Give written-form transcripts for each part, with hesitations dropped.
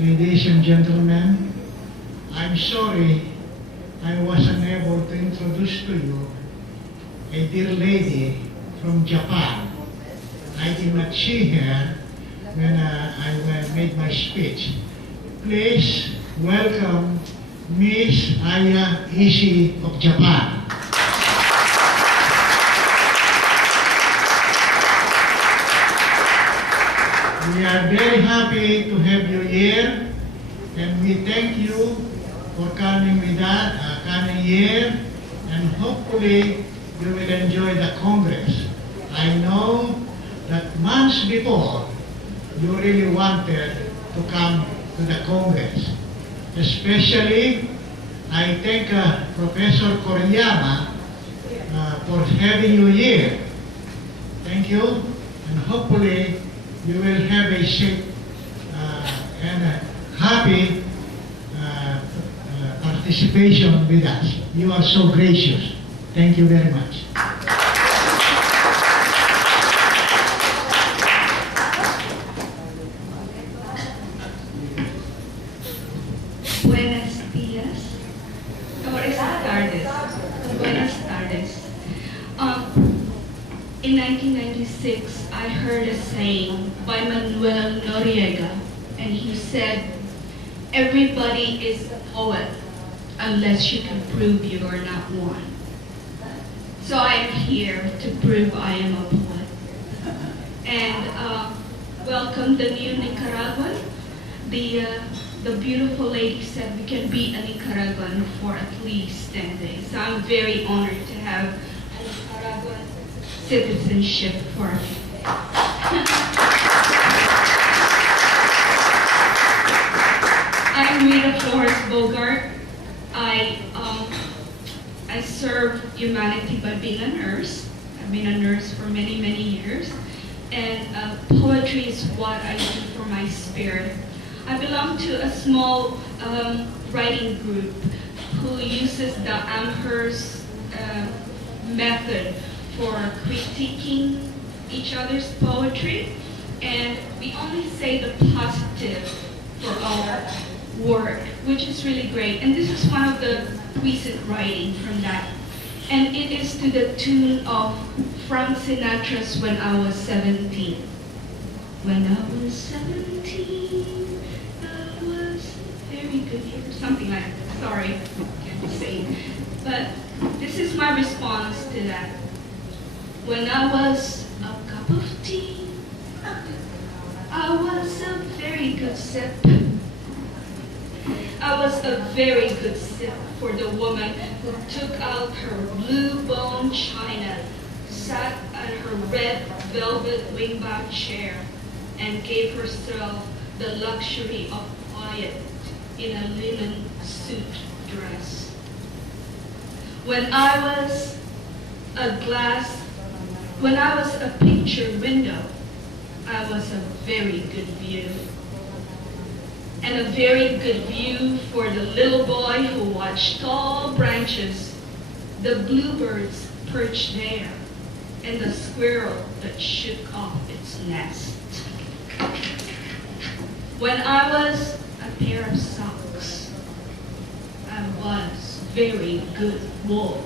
ladies and gentlemen, I'm sorry I was unable to introduce to you a dear lady from Japan. I did not see her when I made my speech. Please welcome Miss Aya Ishii of Japan. We are very happy to have you here, and we thank you for coming with us, coming here, and hopefully you will enjoy the Congress. I know that months before, you really wanted to come to the Congress. Especially, I thank Professor Koriyama for having you here. Thank you, and hopefully you will have a safe and a happy participation with us. You are so gracious. Thank you very much. Buenos días. Buenas tardes. Buenas tardes. In 1996, I heard a saying by Manuel Noriega, and he said, "Everybody is a poet unless you can prove you are not one." So I am here to prove I am a poet. And welcome the new Nicaraguan. The beautiful lady said we can be a Nicaraguan for at least 10 days. So I'm very honored to have a Nicaraguan citizenship for a few days. I'm Rita Flores Bogart. I serve humanity by being a nurse. I've been a nurse for many, many years. And poetry is what I do for my spirit. I belong to a small writing group who uses the Amherst method for critiquing each other's poetry, and we only say the positive for our work, which is really great. And this is one of the recent writing from that. And it is to the tune of Frank Sinatra's When I Was 17. When I was 17, I was very good here. Something like that. Sorry, I can't say. But this is my response to that. When I was a cup of tea, I was a very good sip. I was a very good sip for the woman who took out her blue bone china, sat on her red velvet wingback chair, and gave herself the luxury of quiet in a linen suit dress. When I was a picture window, I was a very good view. And a very good view for the little boy who watched tall branches, the bluebirds perched there, and the squirrel that shook off its nest. When I was a pair of socks, I was very good wool,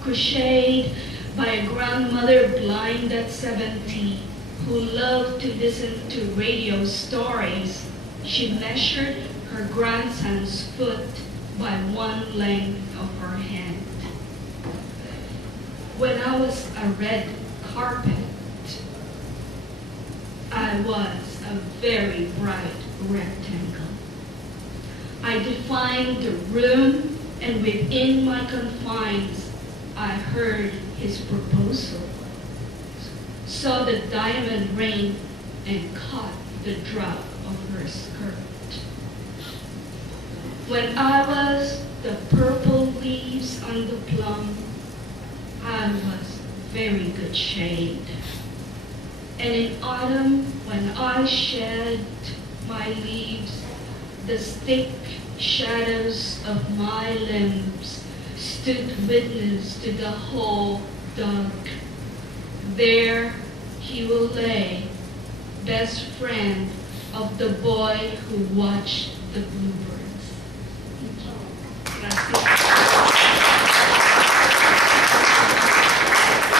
crocheted by a grandmother blind at 70 who loved to listen to radio stories. She measured her grandson's foot by one length of her hand. When I was a red carpet, I was a very bright rectangle. I defined the room, and within my confines, I heard his proposal, saw the diamond ring, and caught the drop of her skirt. When I was the purple leaves on the plum, I was very good shade. And in autumn, when I shed my leaves, the thick shadows of my limbs stood witness to the whole dark. There he will lay, best friend of the boy who watched the bluebirds. Thank you.